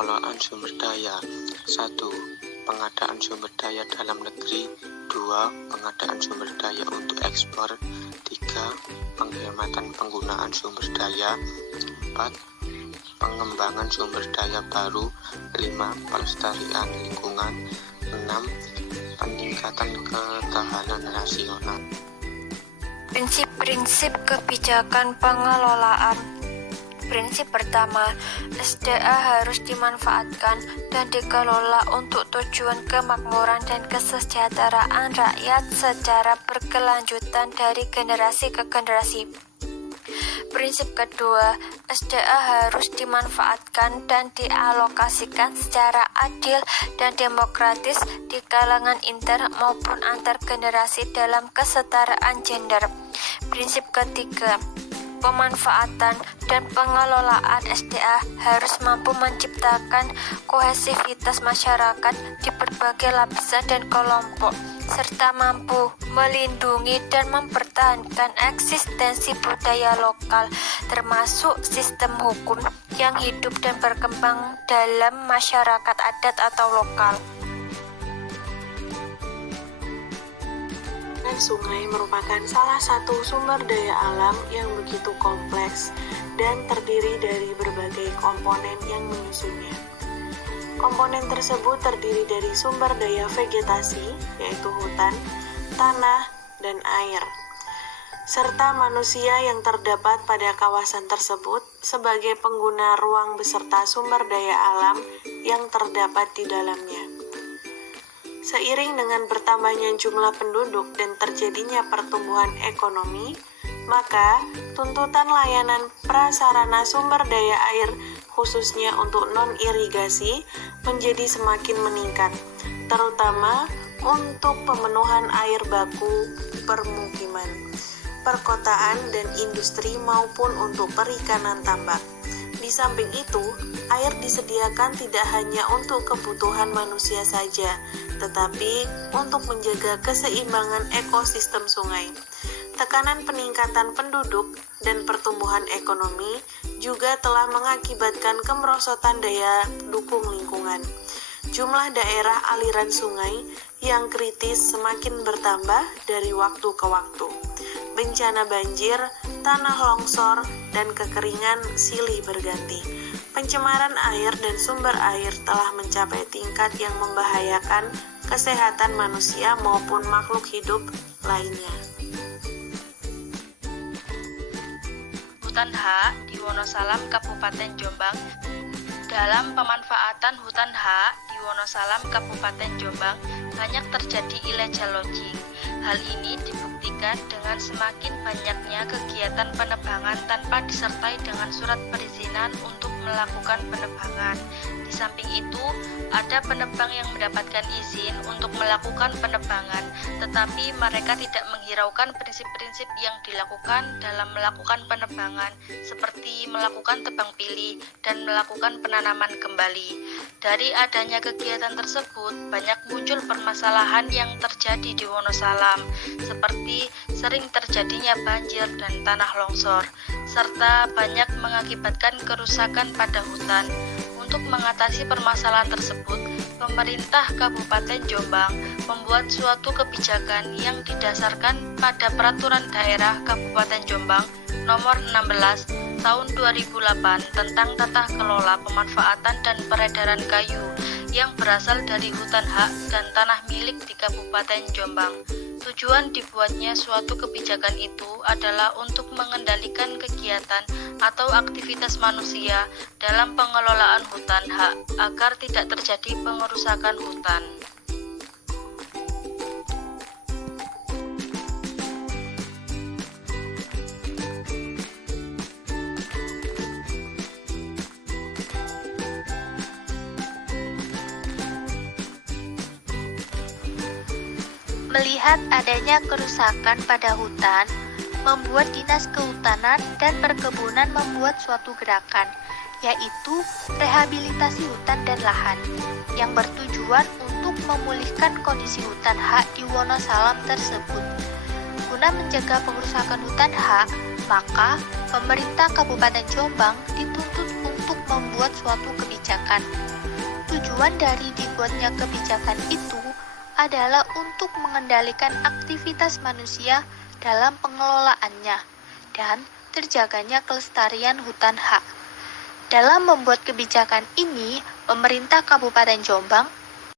Pengelolaan sumber daya. 1. Pengadaan sumber daya dalam negeri. 2. Pengadaan sumber daya untuk ekspor. 3. Penghematan penggunaan sumber daya. 4. Pengembangan sumber daya baru. 5. Pelestarian lingkungan. 6. Peningkatan ketahanan nasional. Prinsip-prinsip kebijakan pengelolaan. Prinsip pertama, SDA harus dimanfaatkan dan dikelola untuk tujuan kemakmuran dan kesejahteraan rakyat secara berkelanjutan dari generasi ke generasi. Prinsip kedua, SDA harus dimanfaatkan dan dialokasikan secara adil dan demokratis di kalangan inter maupun antar generasi dalam kesetaraan gender. Prinsip ketiga, pemanfaatan dan pengelolaan SDA harus mampu menciptakan kohesivitas masyarakat di berbagai lapisan dan kelompok, serta mampu melindungi dan mempertahankan eksistensi budaya lokal, termasuk sistem hukum yang hidup dan berkembang dalam masyarakat adat atau lokal. Sungai merupakan salah satu sumber daya alam yang begitu kompleks dan terdiri dari berbagai komponen yang menyusunnya. Komponen tersebut terdiri dari sumber daya vegetasi, yaitu hutan, tanah, dan air, serta manusia yang terdapat pada kawasan tersebut sebagai pengguna ruang beserta sumber daya alam yang terdapat di dalamnya. Seiring dengan bertambahnya jumlah penduduk dan terjadinya pertumbuhan ekonomi, maka tuntutan layanan prasarana sumber daya air khususnya untuk non-irigasi menjadi semakin meningkat, terutama untuk pemenuhan air baku permukiman, perkotaan dan industri maupun untuk perikanan tambak. Di samping itu, air disediakan tidak hanya untuk kebutuhan manusia saja, tetapi untuk menjaga keseimbangan ekosistem sungai. Tekanan peningkatan penduduk dan pertumbuhan ekonomi juga telah mengakibatkan kemerosotan daya dukung lingkungan. Jumlah daerah aliran sungai yang kritis semakin bertambah dari waktu ke waktu. Bencana banjir, tanah longsor, dan kekeringan silih berganti. Pencemaran air dan sumber air telah mencapai tingkat yang membahayakan kesehatan manusia maupun makhluk hidup lainnya. Hutan H di Wonosalam, Kabupaten Jombang. Dalam pemanfaatan hutan H di Wonosalam, Kabupaten Jombang, banyak terjadi illegal logging. Hal ini dibuktikan dengan semakin banyaknya kegiatan penebangan tanpa disertai dengan surat perizinan untuk melakukan penebangan. Di samping itu, ada penebang yang mendapatkan izin untuk melakukan penebangan, tetapi mereka tidak menghiraukan prinsip-prinsip yang dilakukan dalam melakukan penebangan, seperti melakukan tebang pilih dan melakukan penanaman kembali. Dari adanya kegiatan tersebut, banyak muncul permasalahan yang terjadi di Wonosalam, seperti sering terjadinya banjir dan tanah longsor, serta banyak mengakibatkan kerusakan pada hutan. Untuk mengatasi permasalahan tersebut, pemerintah Kabupaten Jombang membuat suatu kebijakan yang didasarkan pada Peraturan Daerah Kabupaten Jombang Nomor 16 Tahun 2008 tentang tata kelola pemanfaatan dan peredaran kayu yang berasal dari hutan hak dan tanah milik di Kabupaten Jombang. Tujuan dibuatnya suatu kebijakan itu adalah untuk mengendalikan kegiatan atau aktivitas manusia dalam pengelolaan hutan hak agar tidak terjadi pengerusakan hutan. Melihat adanya kerusakan pada hutan, membuat Dinas Kehutanan dan Perkebunan membuat suatu gerakan, yaitu rehabilitasi hutan dan lahan, yang bertujuan untuk memulihkan kondisi hutan hak di Wonosalam tersebut. Guna mencegah pengerusakan hutan hak, maka pemerintah Kabupaten Jombang dituntut untuk membuat suatu kebijakan kebijakan. Tujuan dari dibuatnya kebijakan itu adalah untuk mengendalikan aktivitas manusia dalam pengelolaannya dan terjaganya kelestarian hutan H. Dalam membuat kebijakan ini, pemerintah Kabupaten Jombang